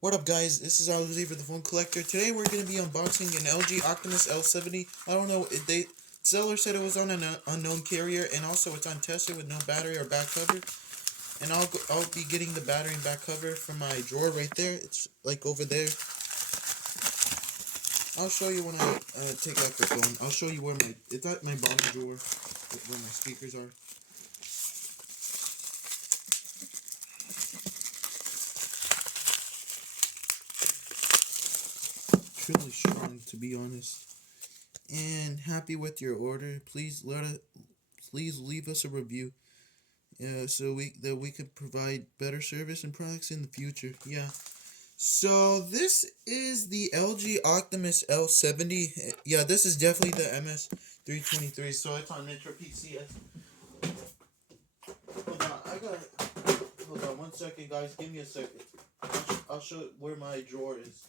What up, guys? This is L70 the phone collector. Today we're going to be unboxing an LG Optimus L70. I don't know, seller said it was on an unknown carrier, and also it's untested with no battery or back cover. And I'll be getting the battery and back cover from my drawer right there. It's like over there. I'll show you when I take out the phone. I'll show you where it's at my bottom drawer, where my speakers are. Truly strong, to be honest. And happy with your order. Please leave us a review. So we could provide better service and products in the future. Yeah. So this is the LG Optimus L70. Yeah, this is definitely the MS323. So it's on MetroPCS. Hold on, hold on 1 second, guys. Give me a second. I'll show where my drawer is.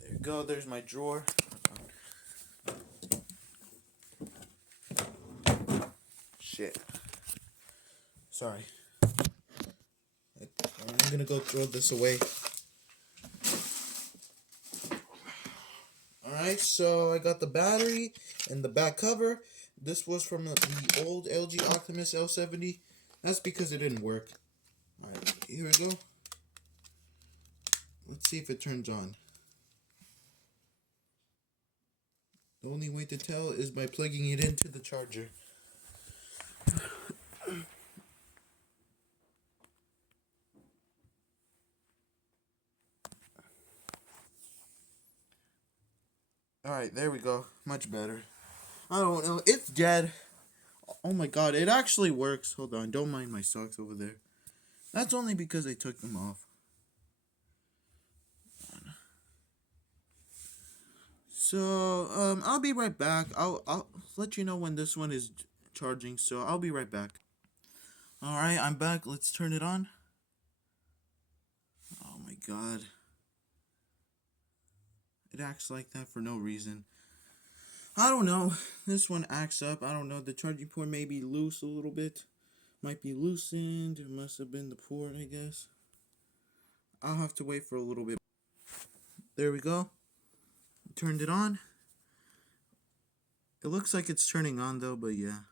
There you go. There's my drawer. Shit. Sorry. I'm gonna go throw this away. Alright, so I got the battery and the back cover. This was from the old LG Optimus L70. That's because it didn't work. Alright, here we go. Let's see if it turns on. The only way to tell is by plugging it into the charger. Alright, there we go. Much better. I don't know. It's dead. Oh my god, it actually works. Hold on, don't mind my socks over there. That's only because I took them off. So, I'll be right back. I'll let you know when this one is charging, so I'll be right back. Alright, I'm back. Let's turn it on. Oh my god. It acts like that for no reason. I don't know. This one acts up. I don't know. The charging port may be loose a little bit. Might be loosened. It must have been the port, I guess. I'll have to wait for a little bit. There we go. Turned it on. It looks like it's turning on though, but yeah.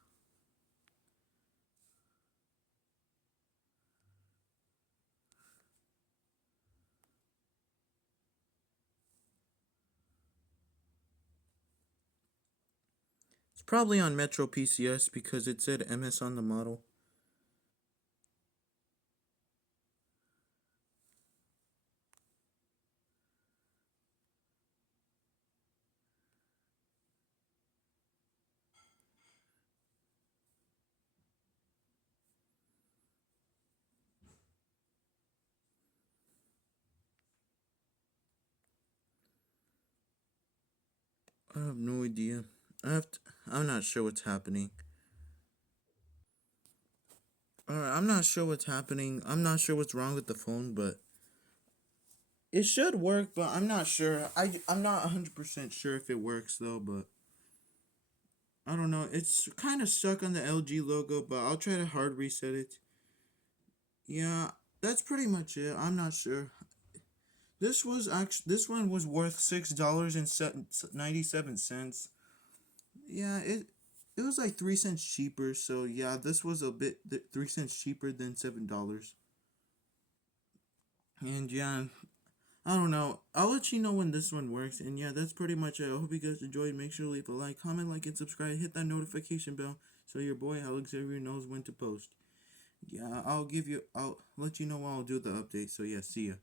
It's probably on MetroPCS because it said MS on the model. I have no idea. I'm not sure what's happening. Alright, I'm not sure what's happening. I'm not sure what's wrong with the phone, but it should work, but I'm not sure. I'm not 100% sure if it works though, but I don't know. It's kind of stuck on the LG logo, but I'll try to hard reset it. Yeah, that's pretty much it. I'm not sure. This one was worth $6.97. Yeah, it was like 3 cents cheaper. So yeah, this was a bit 3 cents cheaper than $7. And yeah, I don't know. I'll let you know when this one works. And yeah, that's pretty much it. I hope you guys enjoyed. Make sure to leave a like, comment, and subscribe. Hit that notification bell so your boy Alexander knows when to post. Yeah, I'll let you know when I'll do the update. So yeah, see ya.